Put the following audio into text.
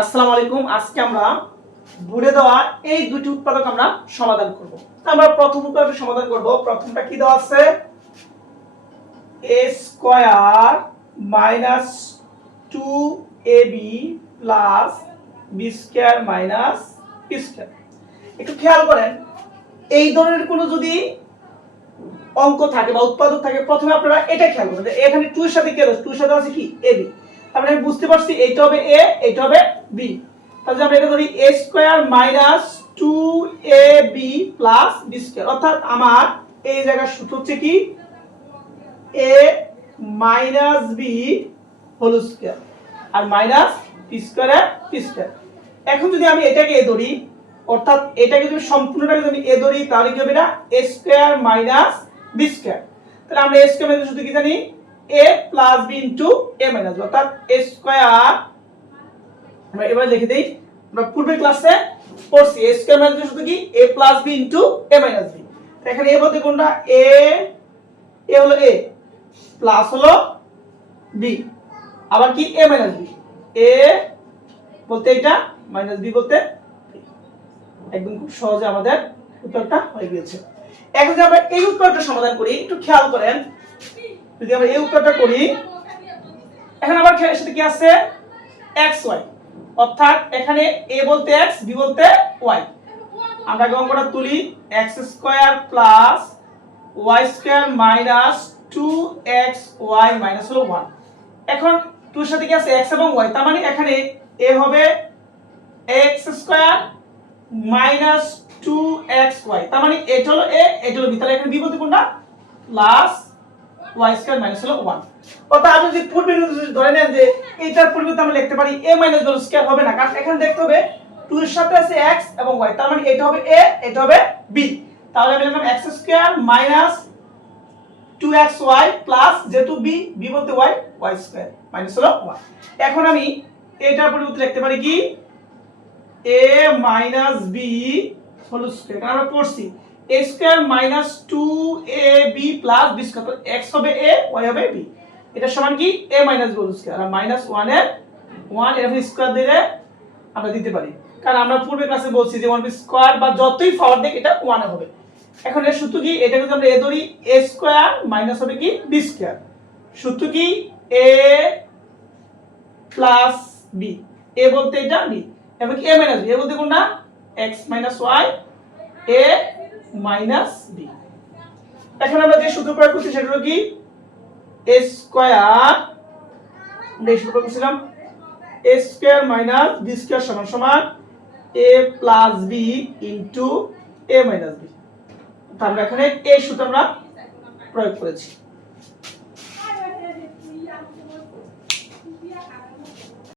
আসসালামু আলাইকুম। আজকে আমরা বুড়ে দেওয়া এই দুটি উৎপাদক আমরা সমাধান করব। আমরা প্রথম উৎপাদকের সমাধান করব। প্রথমটা কি দেওয়া আছে? a square minus 2ab plus b square minus p square. একটু খেয়াল করেন, এই ধরনের কোনো যদি অঙ্ক থাকে বা উৎপাদক থাকে, প্রথমে আপনারা এটা খেয়াল করবেন যে এখানে 2 এর সাথে কি আছে? 2 এর সাথে আছে কি? ab। তার মানে আমি বুঝতে পারছি এইটা হবে a, এইটা হবে b। তাহলে আমরা এটা ধরি a square minus 2ab plus b square, অর্থাৎ আমার এই জায়গার সূত্র হচ্ছে কি a minus b whole square আর মাইনাস p স্কয়ারে p স্কয়ার। এখন যদি আমি এটাকে a ধরি, অর্থাৎ এটাকে যদি সম্পূর্ণটাকে যদি a ধরি, তাহলে কি হবে? না a square minus b square. তাহলে আমরা a স্কয়ার মানে শুধু কি জানি? a plus b into a minus b, অর্থাৎ a স্কয়ার। আমরা এবার লিখে দেই, আমরা পূর্বের ক্লাসে পড়ছি a স্কয়ার মানে শুধু কি a plus b into a minus b। এখানে a বলতে কোনটা? a হলো a প্লাস হলো b, আবার কি a মাইনাস b। a বলতে এটা, মাইনাস b বলতে একদম খুব সহজে আমাদের উত্তরটা হয়ে গিয়েছে। এখন যদি আমরা এই উত্তরটা সমাধান করি, একটু খেয়াল করেন, যদি আমরা এই উত্তরটা করি, এখন আবার এর সাথে কি আছে? xy, অর্থাৎ এখানে a বলতে x, b বলতে y। আমরা আগে অঙ্কটা তুলি, x square plus y square minus 2xy minus হলো 1। এখন 2 এর সাথে কি আছে? x এবং y, তার মানে এখানে a হবে x স্কয়ার মাইনাস 2xy, তার মানে এটা হলো a, এটা হলো b। তাহলে এখানে b বলতে কোনটা? প্লাস y স্কয়ার মাইনাস হলো 1। অর্থাৎ আপনি যদি পূর্বে যদি ধরে নেন যে এটার পরিবর্তে আমরা লিখতে পারি a মাইনাস b স্কয়ার, হবে না, কারণ এখানে দেখতে হবে 2 এর সাথে আছে x এবং y, তার মানে এটা হবে a, এটা হবে b। তাহলে আমি লিখলাম x square minus 2xy plus যেহেতু b, b বলতে y, y স্কয়ার মাইনাস হলো 1। এখন আমি এটার পরিবর্তে লিখতে পারি কি a minus b whole square, কারণ আমরা পড়ছি a square minus 2ab plus b square, তো x হবে a, y হবে b। এটা সমান কি a minus b whole square, আর মাইনাস 1 এর 1 এর স্কয়ার দিলে আমরা দিতে পারি, কারণ আমরা পূর্বে ক্লাসে বলছি যে 1b স্কয়ার বা যতই পাওয়ার দেখ এটা 1 এ হবে। এখন এর সূত্র কি? এটা যদি আমরা a ধরি, a স্কয়ার মাইনাস হবে কি b স্কয়ার। সূত্র কি? a প্লাস b, a বলতে এটা, b এবং a মাইনাস b, a বলতে কোনটা? x minus y, a minus b। এখন আমরা যে সূত্র প্রয়োগ করছি সেটা হলো কি a স্কয়ার, আমরা এই সূত্র করছিলাম a square minus b square সমান সমান a plus b into a minus b। তাহলে এখানে এই সূত্র আমরা প্রয়োগ করেছি।